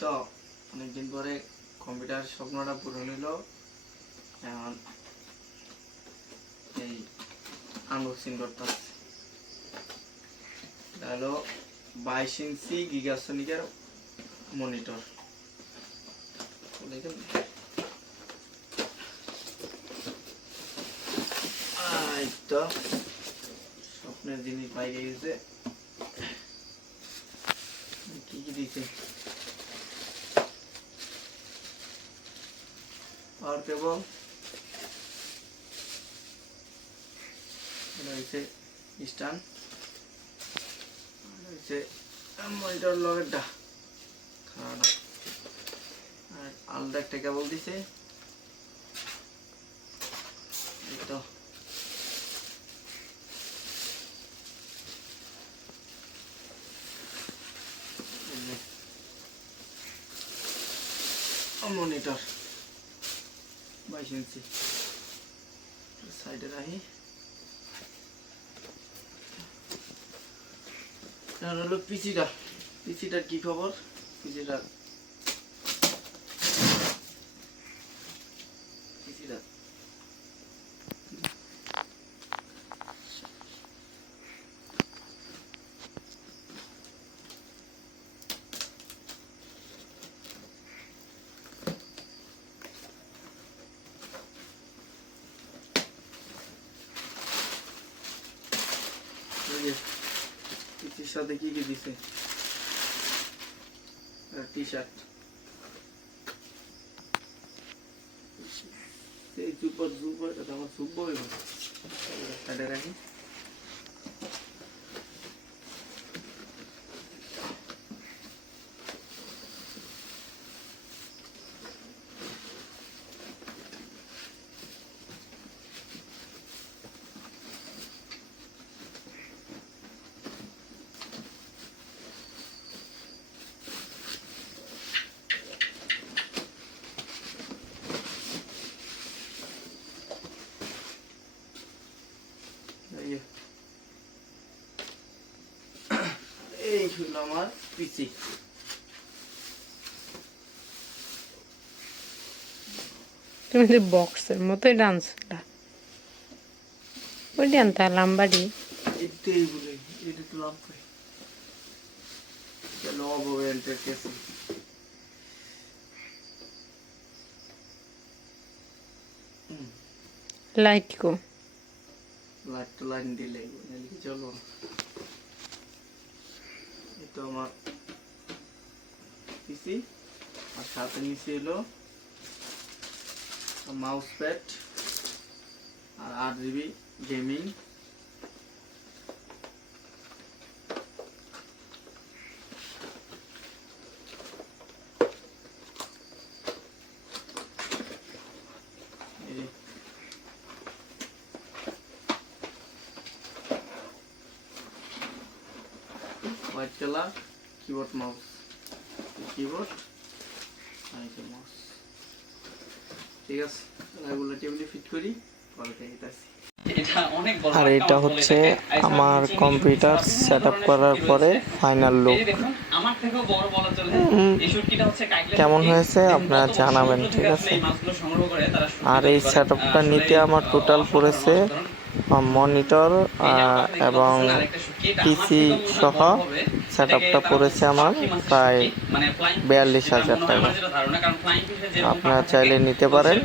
তো অনেকদিন পরে কম্পিউটার স্বপ্নটা পূরণ হলো। এখন এই আনবক্সিং করতেছি। এটা হলো 22 ইঞ্চি গিগাসনিকের মনিটর। তো স্বপ্নের জিনিস বাইরে গেছে। কি কি দিছে? পাওয়ার কেবল, স্ট্যান্ড, মনিটর লগেরটা খারাপ, আর আলাদা একটা কেবল দিছে। তো মনিটর 22 ইঞ্চি সাইডে রাখি। হলো পিসিটার কি খবর? পিসিটার পিসির সাথে কি কি দিছে? টি শার্ট, এই সুপার এটা আমার সুপার সাইডে রাখি। এই হলো আমার পিসি। তুমি যে বক্সের মতোই ডান্সটা ওই ডান্তা লাম্বাড়ি এটাই বলে এটা তো লাম্বা চলো অবয়েন্টের কেসে লাইট কো লাইন দিলে চলো। এটা আমার পিসি, আর সাথে নিচে এলো মাউস প্যাড আর 8 GB gaming. White colour keyboard mouse, keyboard আর মাউস। ঠিক আছে, এগুলো টেবিলে ফিট করি, পরে দেখাইতাছি। আর এটা হচ্ছে আমার কম্পিউটার সেটআপ করার পরে ফাইনাল লুক। কেমন হয়েছে আপনারা জানাবেন, ঠিক আছে? আর এই সেটআপটা নিতে আমার টোটাল পড়েছে মনিটর এবং পিসি সহ সেটআপটা পড়েছে আমার প্রায় 42,000 টাকা। আপনারা চাইলে নিতে পারেন।